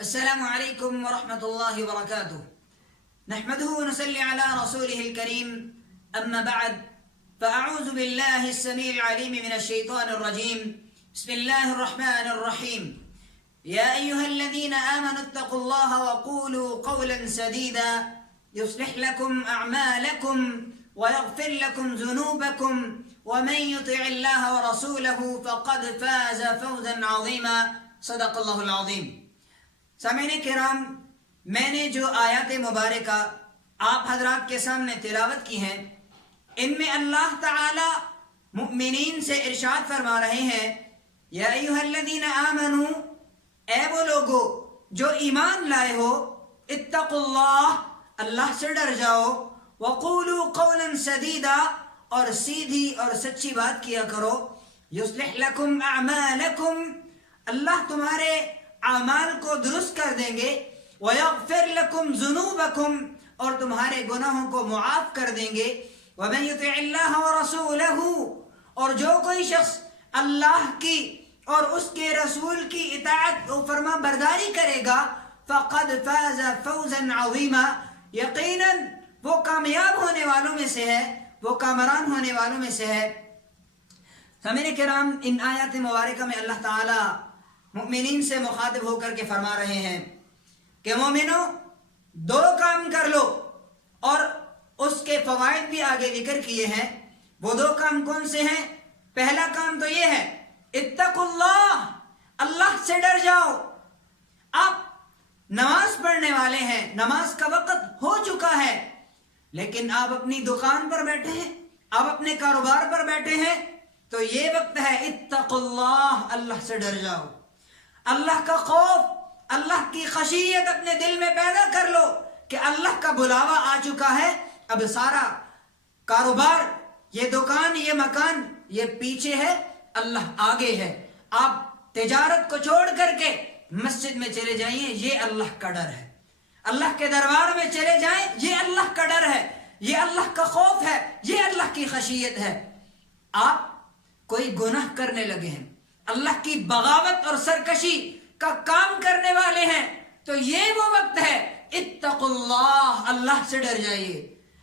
السلام عليكم ورحمة الله وبركاته. نحمده ونصلي على رسوله الكريم. أما بعد، فأعوذ بالله السميع العليم من الشيطان الرجيم. بسم الله الرحمن الرحيم. يا أيها الذين آمنوا اتقوا الله وقولوا قولا سديدا يصلح لكم أعمالكم ويغفر لكم ذنوبكم ومن يطع الله ورسوله فقد فاز فوزا عظيما. صدق الله العظيم. سامعین کرام، میں نے جو آیات مبارکہ آپ حضرات کے سامنے تلاوت کی ہیں، ان میں اللہ تعالی مؤمنین سے ارشاد فرما رہے ہیں، یا ایھا الذین آمنوا، اے وہ لوگو جو ایمان لائے ہو، اتقوا اللہ، اللہ سے ڈر جاؤ، وقولوا قولا سدیدا، اور سیدھی اور سچی بات کیا کرو، یصلح لکم اعمالکم، اللہ تمہارے اعمال کو درست کر دیں گے، وَيَغْفِرْ لَكُمْ ذُنُوبَكُمْ، اور تمہارے گناہوں کو معاف کر دیں گے، وَمَنْ يُطِعِ اللَّهَ وَرَسُولَهُ، اور جو کوئی شخص اللہ کی اور اس کے رسول کی اطاعت و فرما برداری کرے گا، فَقَدْ فَازَ فَوْزًا عَظِيمًا، یقیناً وہ کامیاب ہونے والوں میں سے ہے، وہ کامران ہونے والوں میں سے ہے۔ سامعین کرام، ان آیات مبارکہ میں اللہ تعالی مؤمنین سے مخاطب ہو کر کے فرما رہے ہیں کہ مومنوں، دو کام کر لو، اور اس کے فوائد بھی آگے ذکر کیے ہیں۔ وہ دو کام کون سے ہیں؟ پہلا کام تو یہ ہے، اتقوا اللہ، اللہ سے ڈر جاؤ۔ آپ نماز پڑھنے والے ہیں، نماز کا وقت ہو چکا ہے، لیکن آپ اپنی دکان پر بیٹھے ہیں، آپ اپنے کاروبار پر بیٹھے ہیں، تو یہ وقت ہے اتقوا اللہ، اللہ سے ڈر جاؤ۔ اللہ کا خوف، اللہ کی خشیت اپنے دل میں پیدا کر لو کہ اللہ کا بلاوا آ چکا ہے، اب سارا کاروبار، یہ دکان، یہ مکان، یہ پیچھے ہے، اللہ آگے ہے۔ آپ تجارت کو چھوڑ کر کے مسجد میں چلے جائیں، یہ اللہ کا ڈر ہے۔ اللہ کے دربار میں چلے جائیں، یہ اللہ کا ڈر ہے، یہ اللہ کا خوف ہے، یہ اللہ کی خشیت ہے۔ آپ کوئی گناہ کرنے لگے ہیں، اللہ کی بغاوت اور سرکشی کا کام کرنے والے ہیں، تو یہ وہ وقت ہے، اتقوا اللہ، اللہ سے ڈر جائیے۔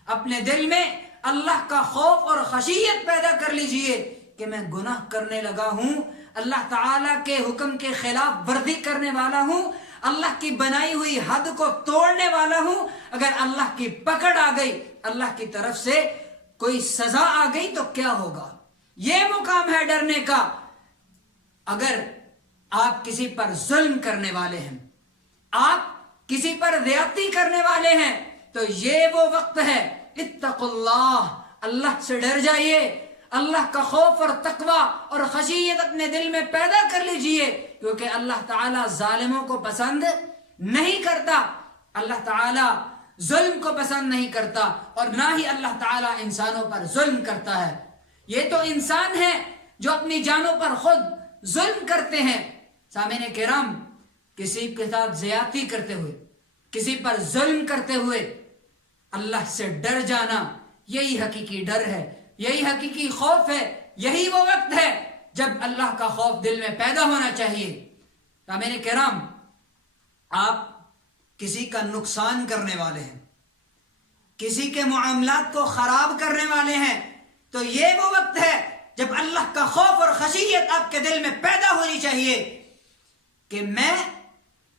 اپنے دل میں اللہ کا خوف اور خشیت پیدا کر لیجئے کہ میں گناہ کرنے لگا ہوں، اللہ تعالیٰ کے حکم کے خلاف ورزی کرنے والا ہوں، اللہ کی بنائی ہوئی حد کو توڑنے والا ہوں۔ اگر اللہ کی پکڑ آ گئی، اللہ کی طرف سے کوئی سزا آ گئی تو کیا ہوگا؟ یہ مقام ہے ڈرنے کا۔ اگر آپ کسی پر ظلم کرنے والے ہیں، آپ کسی پر زیادتی کرنے والے ہیں، تو یہ وہ وقت ہے، اتقوا اللہ، اللہ سے ڈر جائیے۔ اللہ کا خوف اور تقوی اور خشیت اپنے دل میں پیدا کر لیجئے، کیونکہ اللہ تعالیٰ ظالموں کو پسند نہیں کرتا، اللہ تعالیٰ ظلم کو پسند نہیں کرتا، اور نہ ہی اللہ تعالیٰ انسانوں پر ظلم کرتا ہے۔ یہ تو انسان ہے جو اپنی جانوں پر خود ظلم کرتے ہیں۔ سامعین کرام، کسی کے ساتھ زیادتی کرتے ہوئے، کسی پر ظلم کرتے ہوئے اللہ سے ڈر جانا، یہی حقیقی ڈر ہے، یہی حقیقی خوف ہے، یہی وہ وقت ہے جب اللہ کا خوف دل میں پیدا ہونا چاہیے۔ سامعین کرام، آپ کسی کا نقصان کرنے والے ہیں، کسی کے معاملات کو خراب کرنے والے ہیں، تو یہ وہ وقت ہے جب اللہ کا خوف اور خشیت آپ کے دل میں پیدا ہونی چاہیے کہ میں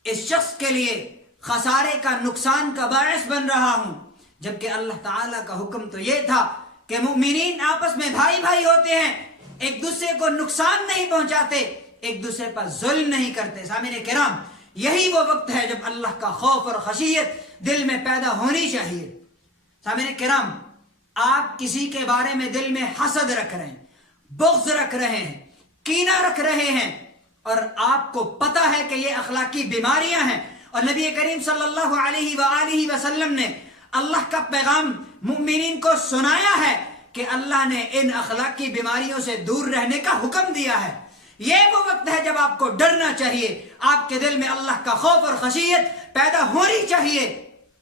اس شخص کے لیے خسارے کا، نقصان کا باعث بن رہا ہوں، جبکہ اللہ تعالیٰ کا حکم تو یہ تھا کہ مومنین آپس میں بھائی بھائی ہوتے ہیں، ایک دوسرے کو نقصان نہیں پہنچاتے، ایک دوسرے پر ظلم نہیں کرتے۔ سامعین کرام، یہی وہ وقت ہے جب اللہ کا خوف اور خشیت دل میں پیدا ہونی چاہیے۔ سامعین کرام، آپ کسی کے بارے میں دل میں حسد رکھ رہے ہیں، بغض رکھ رہے ہیں، کینہ رکھ رہے ہیں، اور آپ کو پتہ ہے کہ یہ اخلاقی بیماریاں ہیں، اور نبی کریم صلی اللہ علیہ وآلہ وسلم نے اللہ کا پیغام مومنین کو سنایا ہے کہ اللہ نے ان اخلاقی بیماریوں سے دور رہنے کا حکم دیا ہے۔ یہ وہ وقت ہے جب آپ کو ڈرنا چاہیے، آپ کے دل میں اللہ کا خوف اور خشیت پیدا ہونی چاہیے،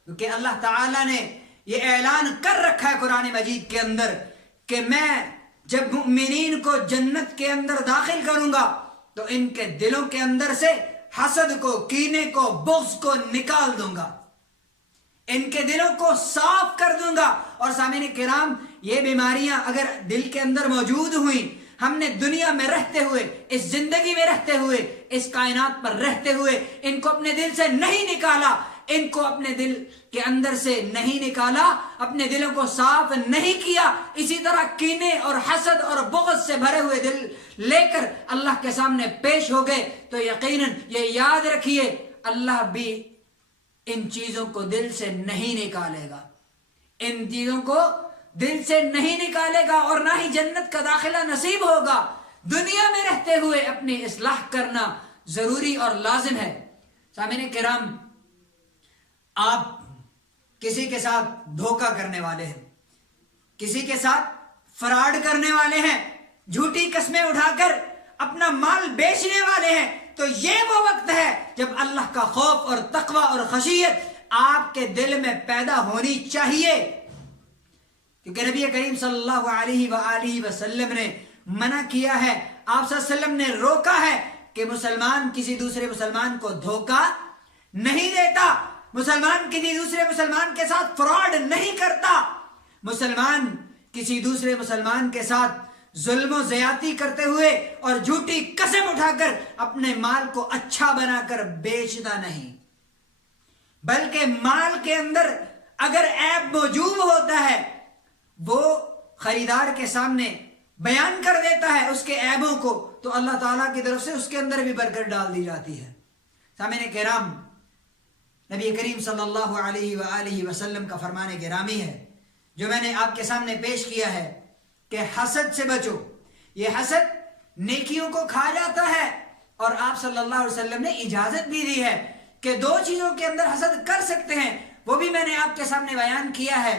کیونکہ اللہ تعالیٰ نے یہ اعلان کر رکھا ہے قرآن مجید کے اندر کہ میں جب مؤمنین کو جنت کے اندر داخل کروں گا تو ان کے دلوں کے اندر سے حسد کو, کینے کو, بغض کو نکال دوں گا, ان کے دلوں کو صاف کر دوں گا. اور سامعین کرام, یہ بیماریاں اگر دل کے اندر موجود ہوئیں, ہم نے دنیا میں رہتے ہوئے, اس زندگی میں رہتے ہوئے, اس کائنات پر رہتے ہوئے ان کو اپنے دل سے نہیں نکالا, ان کو اپنے دل کے اندر سے نہیں نکالا, اپنے دلوں کو صاف نہیں کیا, اسی طرح کینے اور حسد اور بغض سے بھرے ہوئے دل لے کر اللہ کے سامنے پیش ہو گئے, تو یقیناً یہ یاد رکھیے اللہ بھی ان چیزوں کو دل سے نہیں نکالے گا, ان چیزوں کو دل سے نہیں نکالے گا, اور نہ ہی جنت کا داخلہ نصیب ہوگا. دنیا میں رہتے ہوئے اپنی اصلاح کرنا ضروری اور لازم ہے. سامعین کرام, آپ کسی کے ساتھ دھوکہ کرنے والے ہیں, کسی کے ساتھ فراڈ کرنے والے ہیں, جھوٹی قسمیں اٹھا کر اپنا مال بیچنے والے ہیں, تو یہ وہ وقت ہے جب اللہ کا خوف اور تقوی اور خشیت آپ کے دل میں پیدا ہونی چاہیے. کیونکہ نبی کریم صلی اللہ علیہ وآلہ وسلم نے منع کیا ہے, آپ صلی اللہ علیہ وسلم نے روکا ہے کہ مسلمان کسی دوسرے مسلمان کو دھوکہ نہیں دیتا, مسلمان کسی دوسرے مسلمان کے ساتھ فراڈ نہیں کرتا, مسلمان کسی دوسرے مسلمان کے ساتھ ظلم و زیادتی کرتے ہوئے اور جھوٹی قسم اٹھا کر اپنے مال کو اچھا بنا کر بیچتا نہیں, بلکہ مال کے اندر اگر عیب موجود ہوتا ہے وہ خریدار کے سامنے بیان کر دیتا ہے اس کے عیبوں کو, تو اللہ تعالیٰ کی طرف سے اس کے اندر بھی برکت ڈال دی جاتی ہے. سامعین کرام, نبی کریم صلی اللہ علیہ وآلہ وسلم کا فرمان گرامی ہے جو میں نے آپ کے سامنے پیش کیا ہے کہ حسد سے بچو. یہ حسد نیکیوں کو کھا جاتا ہے, اور آپ صلی اللہ علیہ وسلم نے اجازت بھی دی ہے کہ دو چیزوں کے اندر حسد کر سکتے ہیں, وہ بھی میں نے آپ کے سامنے بیان کیا ہے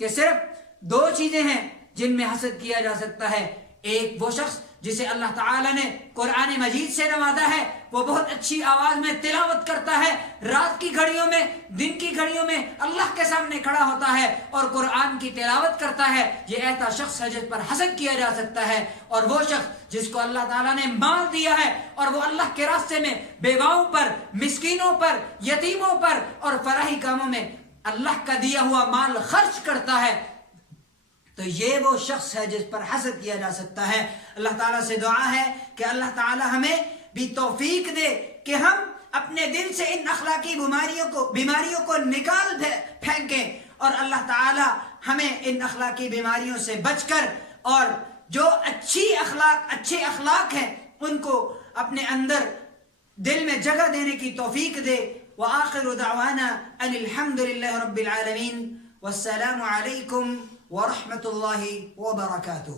کہ صرف دو چیزیں ہیں جن میں حسد کیا جا سکتا ہے. ایک وہ شخص جسے اللہ تعالیٰ نے قرآن مجید سے نوازا ہے, وہ بہت اچھی آواز میں تلاوت کرتا ہے, رات کی گھڑیوں میں, دن کی گھڑیوں میں اللہ کے سامنے کھڑا ہوتا ہے اور قرآن کی تلاوت کرتا ہے, یہ ایسا شخص ہے جس پر حسد کیا جا سکتا ہے. اور وہ شخص جس کو اللہ تعالیٰ نے مال دیا ہے اور وہ اللہ کے راستے میں بیواؤں پر, مسکینوں پر, یتیموں پر اور فلاحی کاموں میں اللہ کا دیا ہوا مال خرچ کرتا ہے, تو یہ وہ شخص ہے جس پر حسد کیا جا سکتا ہے. اللہ تعالیٰ سے دعا ہے کہ اللہ تعالیٰ ہمیں بھی توفیق دے کہ ہم اپنے دل سے ان اخلاقی بیماریوں کو نکال پھینکیں, اور اللہ تعالیٰ ہمیں ان اخلاقی بیماریوں سے بچ کر اور جو اچھے اخلاق ہیں ان کو اپنے اندر دل میں جگہ دینے کی توفیق دے. وآخر دعوانا ان الحمد للہ رب العالمین, والسلام علیکم ورحمۃ اللہ وبرکاتہ.